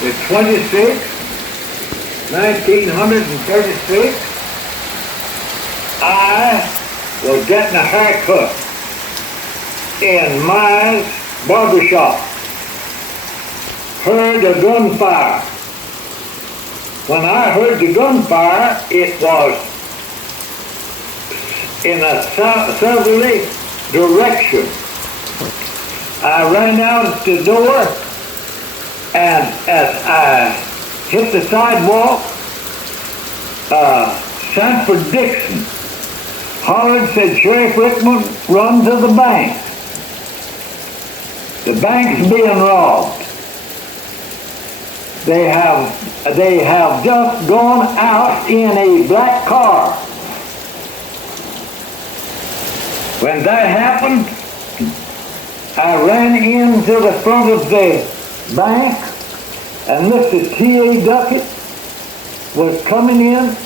the 26th, 1936, I was getting a haircut in my barbershop. Heard a gunfire. When I heard the gunfire, it was in a southerly direction. I ran out the door, and as I hit the sidewalk, Sanford Dixon hollered, said, "Sheriff Rickman, run to the bank. The bank's being robbed. They have just gone out in a black car." When that happened, I ran into the front of the bank, and Mr. T.A. Duckett was coming in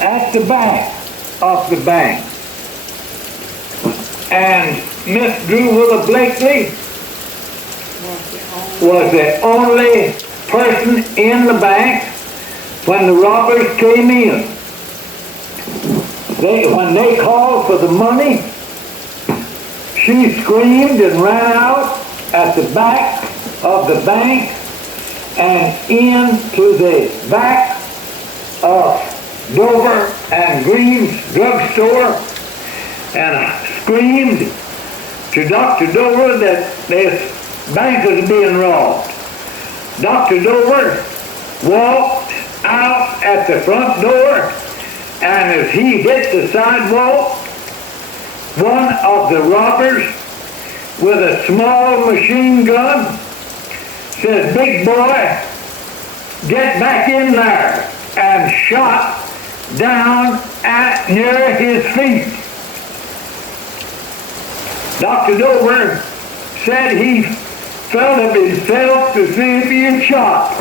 at the back of the bank. And Miss Drew Willa Blakely was the only person in the bank when the robbers came in. When they called for the money, she screamed and ran out at the back of the bank and into the back of Dover and Green's drugstore, and screamed to Dr. Dover that this bank was being robbed. Dr. Dover walked out at the front door, and as he hit the sidewalk, one of the robbers with a small machine gun said, "Big boy, get back in there," and shot down near his feet. Dr. Dover said he felt of himself to see if he had shot.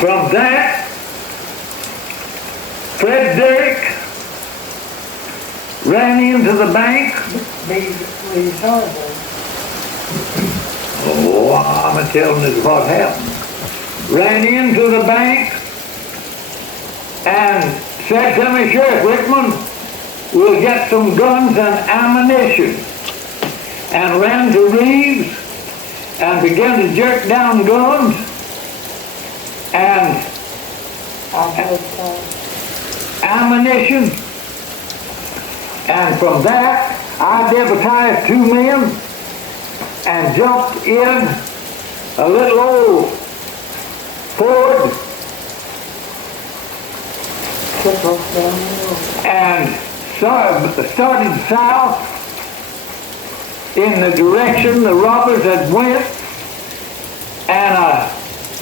From that, Fred Derrick ran into the bank. Oh, I'm telling you what happened. Ran into the bank and said to me, "Sheriff Rickman, we'll get some guns and ammunition," and ran to Reeves and began to jerk down guns and ammunition. And from that, I deputized two men and jumped in a little old Ford and started south in the direction the robbers had went, and a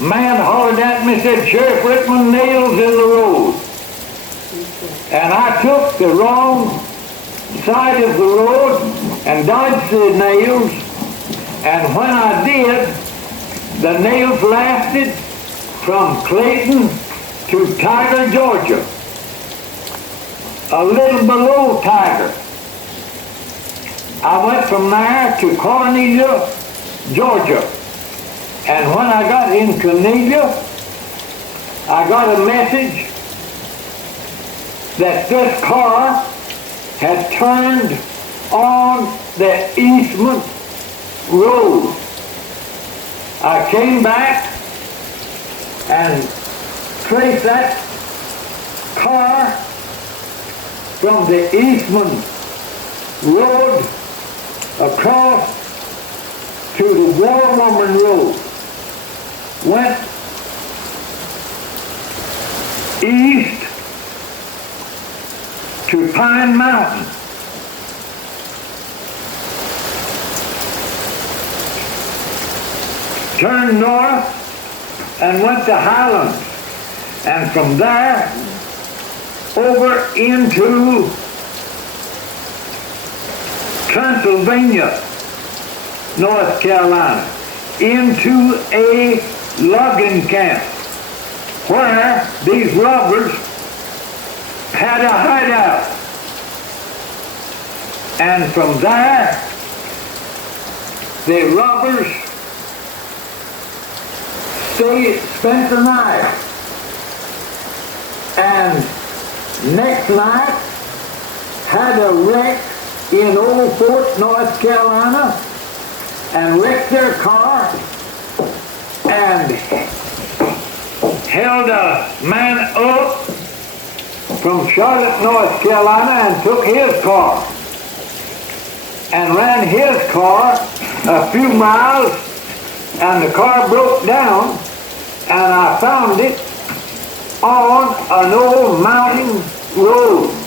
man hollered at me and said, "Sheriff Rickman, nails in the road." And I took the wrong side of the road and dodged the nails, and when I did, the nails lasted from Clayton to Tiger, Georgia, a little below Tiger. I went from there to Cornelia, Georgia, and when I got in Cornelia, I got a message that this car had turned on the Eastman Road. I came back and traced that car from the Eastman Road across to the War Woman Road. Went east to Pine Mountain. Turned north and went to Highlands, and from there over into Transylvania, North Carolina, into a logging camp where these robbers had a hideout. And from there, the robbers spent the night, and next night had a wreck in Old Fort, North Carolina, and wrecked their car and held a man up from Charlotte, North Carolina, and took his car and ran his car a few miles, and the car broke down, and I found it on an old mountain road.